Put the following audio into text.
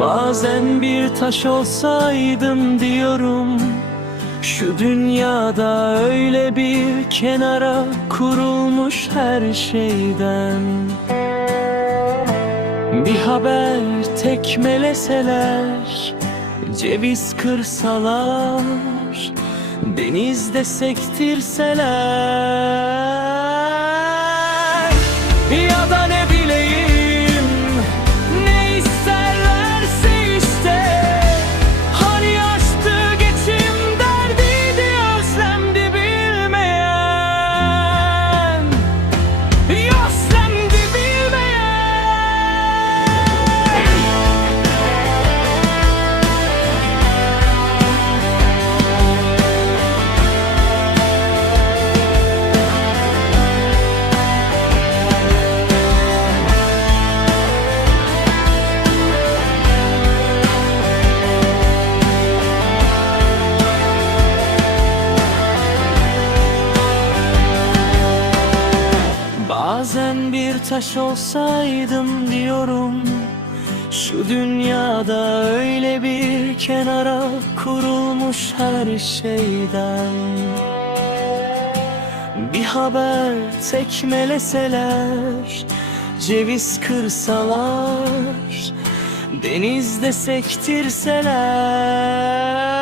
Bazen bir taş olsaydım diyorum Şu dünyada öyle bir kenara kurulmuş her şeyden. Bir haber tekmeleseler Ceviz kırsalar Denizde sektirseler taş olsaydım diyorum. Şu dünyada öyle bir kenara kurulmuş her şeyden. Bir haber tekmeleseler Ceviz kırsalar Denizde sektirseler